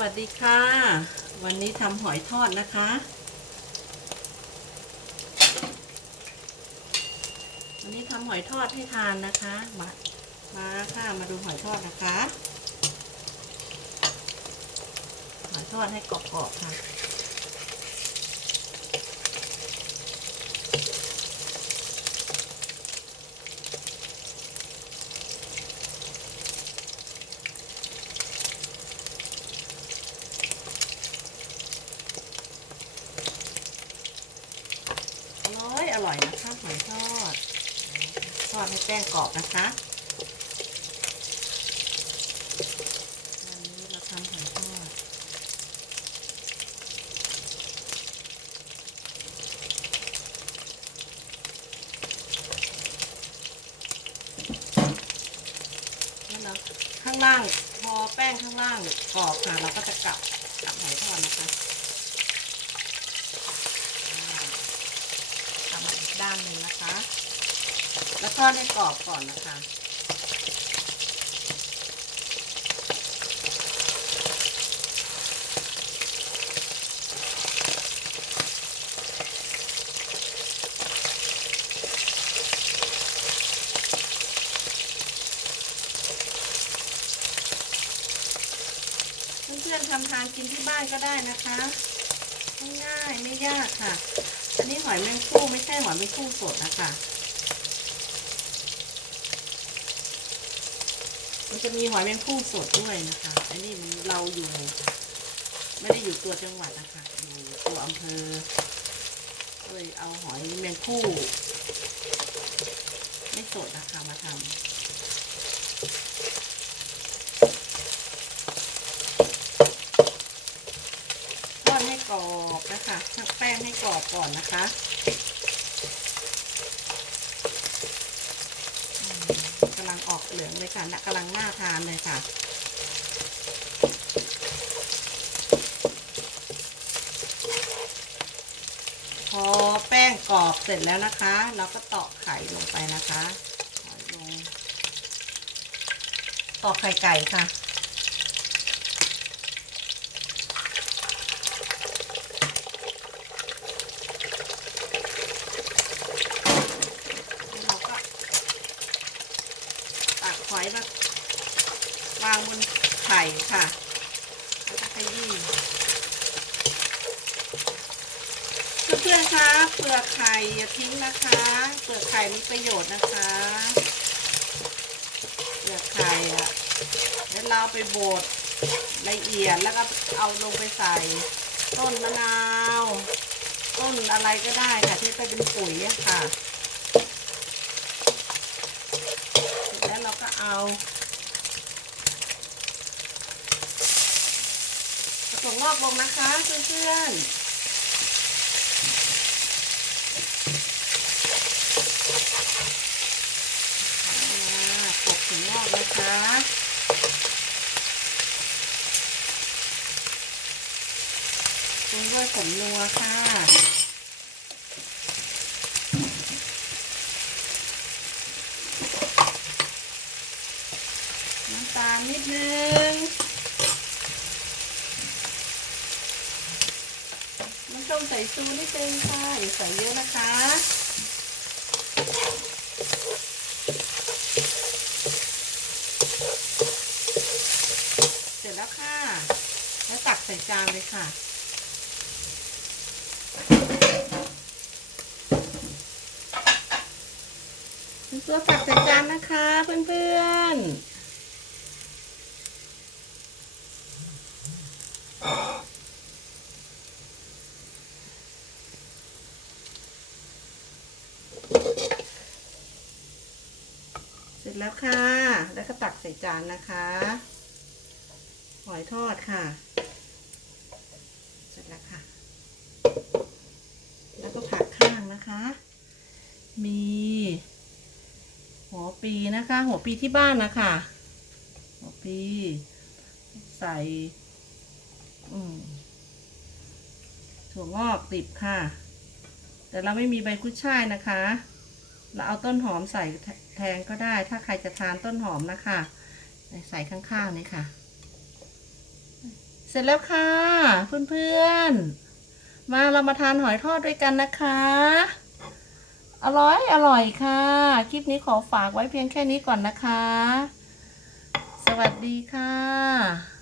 วัสดีค่ะ วันนี้ทำหอยทอดนะคะ วันนี้ทำหอยทอดให้ทานนะคะ มา มาค่ะ มาดูหอยทอดนะคะ หอยทอดให้กรอบๆค่ะ อร่อยอร่อยนะคะหอยทอด ทอดให้แป้งกรอบนะคะวันนี้เราทำหอยทอดแล้วเราข้างล่างพอแป้งข้างล่างกรอบค่ะเราก็จะกลับกลับหอยทอดนะคะทำมาอีกด้านหนึ่งนะคะ อดให้กรอบก่อนนะคะเพื่อนๆทำทานกินที่บ้านก็ได้นะคะง่ายๆไม่ยากค่ะ อันนี้หอยแมงคู่ไม่ใช่หอยแมงคู่สดนะคะ มัน จะมีหอยแมงคู่สดด้วยนะคะ อันนี้มันเราอยู่ ไม่ได้อยู่ตัวจังหวัดนะคะ อยู่ตัวอำเภอก็เลยเอาหอยแมงคู่ไม่สดนะคะมาทำทอดให้กรอบนะคะทักแป้งให้กรอบก่อนนะคะอืมกำ ลังออกเหลืองเลยค่ะนะกำลังน่าทานเลยค่ะ พอแป้งกรอบเสร็จแล้วนะคะ เราก็ตอกไข่ลงไปนะคะตอกไข่ไก่ค่ะ แล้วเราก็ตักห อยมาวางบนไข่ค่ะแล้วก็ขยี้เพื่อนๆคะเปลือกไข่อย่าทิ้งนะคะ เปลือกไข่มีประโยชน์นะคะ เปลือกไข่อะแล้วเราไปบดละเอียดแล้วก็เอาลงไปใส่ ต้นมะนาว ต้นอะไรก็ได้ค่ะที่ไปเป็นปุ๋ยค่ะ เสร็จแล้วเราก็เอากระสงงอกลง นะคะเพื่อนๆอ่ากถึงงอกนะคะปรุงด้วยผงนัวค่ะน้ำตาลนิดนึง น้ำส้มสายชูนิดนึงค่ะอย่าใส่เยอะนะคะเสร็จแล้วค่ะ แล้วตักใส่จานเลยค่ะเพื่อตักใส่จานนะคะเพื่อนๆ ร็จแล้วค่ะ แล้วก็ตักใส่จานนะคะหอยทอดค่ะ เสร็จแล้วค่ะ แล้วก็ผักข้างนะคะ มี หัวปีนะคะ หัวปีที่บ้านนะคะ หัวปี ใส่ อืมถั่วงอกติบค่ะ แต่เราไม่มีใบกุ้ยช่ายนะคะ เราเอาต้นหอมใส่แทนก็ได้ ถ้าใครจะทานต้นหอมนะคะ ใส่ข้างๆนี่ค่ะ เสร็จแล้วค่ะ เพื่อนๆ มาเรามาทานหอยทอดด้วยกันนะคะ อร่อยอร่อยค่ะ คลิปนี้ขอฝากไว้เพียงแค่นี้ก่อนนะคะ สวัสดีค่ะ